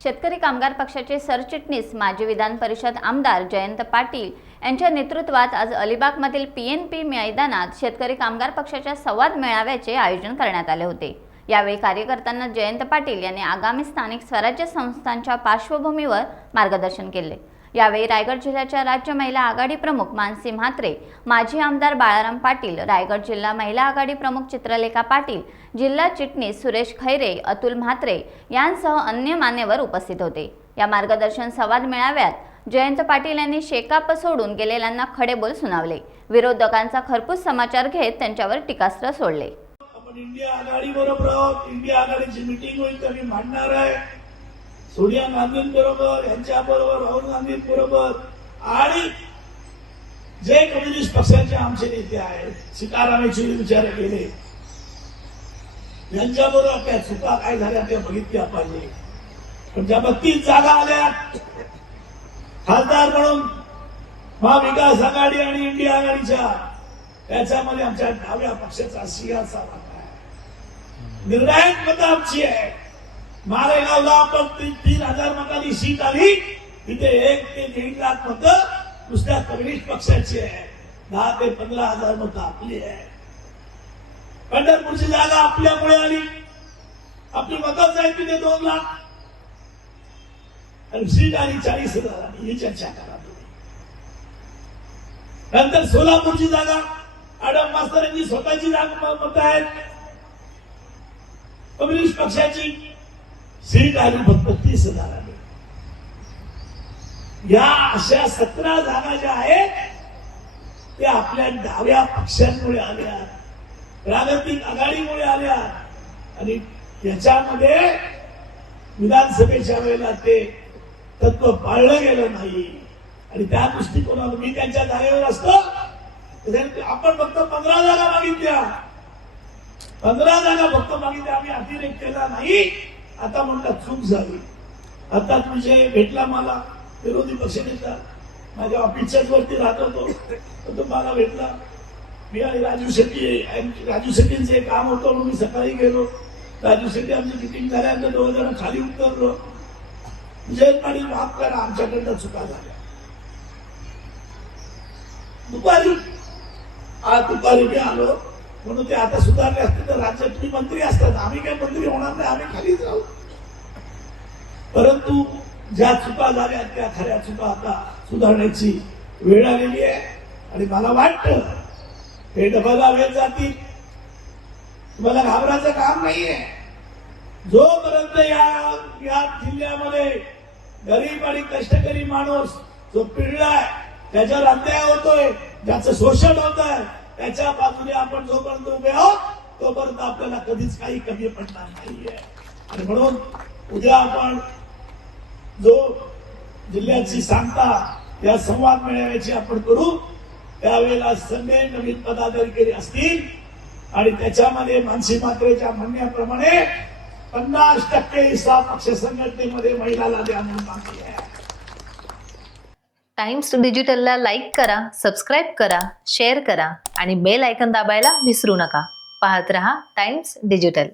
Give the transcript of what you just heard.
शेतकरी कामगार पक्षाचे सरचिटणीस माजी विधान परिषद आमदार जयंत पाटील यांच्या नेतृत्वात आज अलिबागमधील PNP मैदानात शेतकरी कामगार पक्षाच्या संवाद मेळाव्याचे आयोजन करण्यात आले होते। यावेळी कार्यकर्त्यांना जयंत पाटील यांनी आगामी स्थानिक स्वराज्य संस्थांच्या पार्श्वभूमीवर मार्गदर्शन केले। यावेळी रायगड जिल्ह्याच्या राज्य महिला आघाडी प्रमुख मानसी म्हात्रे, माजी आमदार बाळाराम पाटील, रायगड जिल्हा महिला आघाडी प्रमुख चित्रलेखा पाटील, जिल्हा चिटणीस सुरेश खैरे, अतुल म्हात्रे यांसह अन्य मान्यवर उपस्थित होते। या मार्गदर्शन संवाद मेळाव्यात जयंत पाटील यांनी शेकाप सोडून गेलेल्यांना खडेबोल सुनावले। विरोधकांचा खरपूस समाचार घेत त्यांच्यावर टीकास्त्र सोडले। आपण इंडिया आघाडी बरोबर इंडिया आघाडीची मीटिंग होईल तर मी मांडणार आहे। सोनिया गांधींबरोबर, यांच्याबरोबर, राहुल गांधींबरोबर आणि जे कम्युनिस्ट पक्षाचे आमचे नेते आहेत, सीताराम येचुरी विचार केले, यांच्याबरोबर आपल्या चुका काय झाल्या त्या बघितल्या पाहिजे। पण ज्या 32 जागा आल्या खासदार म्हणून महाविकास आघाडी आणि इंडिया आघाडीच्या, त्याच्यामध्ये आमच्या डाव्या पक्षाचा सिंहाचा वाटा आहे। निर्णायक मतं आमची आहे। मालेगावला आपण 3000 मतांनी सीट आली, तिथे 1 ते 1.5 लाख मतं दुसऱ्या कम्युनिस्ट पक्षाची आहे। 10 ते 15,000 मतं आपली आहे। पंढरपूरची जागा आपल्यामुळे आली, आपली मतं जाईल तिथे 2 लाख आणि सीट आली 40,000 ही चर्चा करा तुम्ही। नंतर सोलापूरची जागा आडम मास्तर यांची स्वतःची जागा मतं आहेत कम्युनिस्ट पक्षाची, सीट आली फक्त 30,000 आली। या अशा 17 जागा ज्या आहेत त्या आपल्या डाव्या पक्षांमुळे आल्या, प्रादेशिक आघाडीमुळे आल्या आणि याच्यामध्ये विधानसभेच्या वेळेला ते तत्व पाळलं गेलं नाही। आणि त्या दृष्टिकोनातून मी त्यांच्या जागेवर असतो आपण फक्त 15 जागा मागितल्या, 15 जागा फक्त मागितल्या, आम्ही अतिरेक केला नाही। आता म्हणतात चूक झाली। आता तुझे भेटला मला विरोधी पक्षनेता, माझ्या ऑफिसच्याच वरती राहत होतो, तर तो मला भेटला। मी आणि राजू शेट्टींचे काम होतं म्हणून मी सकाळी गेलो। राजू शेट्टी आमची मिटिंग झाल्यानंतर 2 जण खाली उतरलो। जयंत पाटील माफ करा, आमच्याकडनं चुका झाल्या। दुपारी मी आलो म्हणून ते आता सुधारले असते तर राज्यात तुम्ही मंत्री असतात, आम्ही काय मंत्री होणार नाही, आम्ही खालीच राहू। परंतु ज्या चुका झाल्या त्या खऱ्या चुका आता सुधारण्याची वेळ आलेली आहे आणि मला वाटतं हे डबला वेळ जातील। तुम्हाला घाबरायचं काम नाहीये। जोपर्यंत या जिल्ह्यामध्ये गरीब आणि कष्टकरी माणूस जो पिळलाय, त्याच्यावर अन्याय होतोय, ज्याचं शोषण होत आहे, त्याच्या बाजूने आपण जोपर्यंत उभे आहोत तोपर्यंत आपल्याला कधीच काही कमी पडणार नाहीये। आणि म्हणून उद्या आपण जो जिल्ह्याची सांगता या संवाद मेळाव्याची आपण करू, त्यावेळेला सगळे नवीन पदाधिकारी असतील आणि त्याच्यामध्ये मानसी म्हात्रेच्या म्हणण्याप्रमाणे 50% हिस्सा पक्ष संघटनेमध्ये महिलाला द्या म्हणून मागणी आहे। टाइम्स डिजिटलला लाईक करा, सबस्क्राईब करा, शेअर करा आणि बेल आयकॉन दाबायला विसरू नका। पाहत रहा टाइम्स डिजिटल।